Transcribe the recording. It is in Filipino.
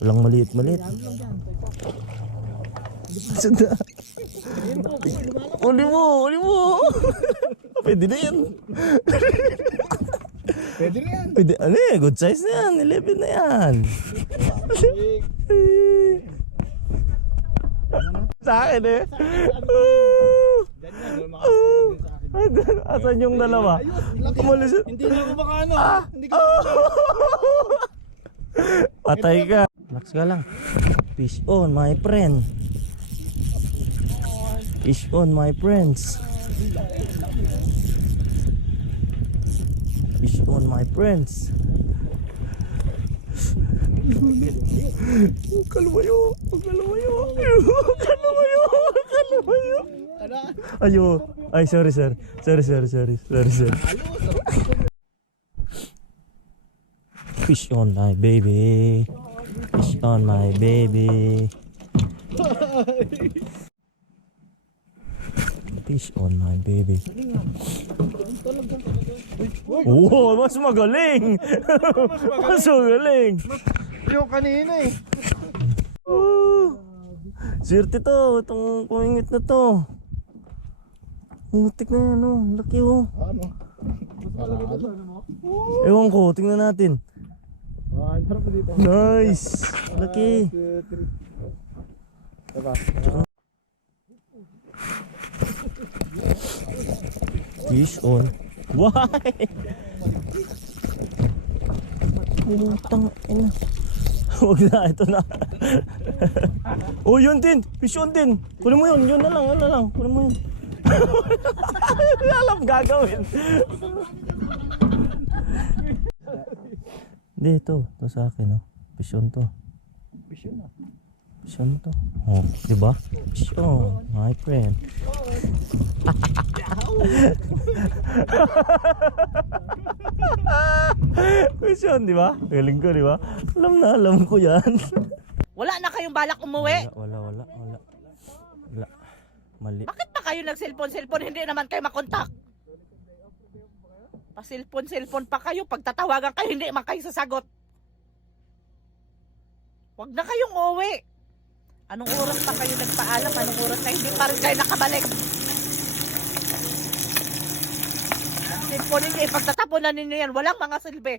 Walang maliit-maliit. Sanda. Uli mo, uli mo. Pwede na yan. Pwede na yan. Pwede, ano eh, good size na yan. 11 na yan. sa akin eh. Asan yung dalawa? Umalis. Hindi na ako makaano. Hindi ka Patay ka. Relax ka lang. Fish on, my friend. Fish on, my friends. Fish on, my friends. Kalumayo! Kalumayo! Kalumayo! Kalumayo! Ayo! Ay, sorry, sir. Sorry, sorry, sorry. Sorry, sir. Fish on my baby. Fish on my baby. Fish on my baby. Oo, mas magaling. mas magaling. Yung kanina eh. Swerte to, itong pumingit na to. Mutik na yan, oh. Laki, oh. Ano? Ewan ko, tingnan natin. Ang sarap na dito. Nice! Laki. Diba? Fish on. Why? Putang ina. Huwag na, ito na. oh, yun din. Fish on din. Kunin mo yun. Yun na lang, yun na lang. Kunin mo yun. Alam gagawin. Hindi, ito. Ito sa akin, oh. Fish on to. Fish yun ah. Fish on to. Oh, di ba? Fish on, my friend. Fish on, di ba? Galing ko, di ba? Alam na, alam ko yan. Wala na kayong balak umuwi. Wala, wala, wala, wala. Wala. Mali. Bakit pa kayo nag-cellphone-cellphone? Hindi naman kayo makontak. Pa-cellphone-cellphone pa kayo. Pagtatawagan kayo, hindi man kayo sasagot. Huwag na kayong uuwi. Anong oras pa kayo nagpaalam? Anong oras na hindi pa rin kayo nakabalik? Eh, pagtatapon na ninyo yan, walang mga silbi.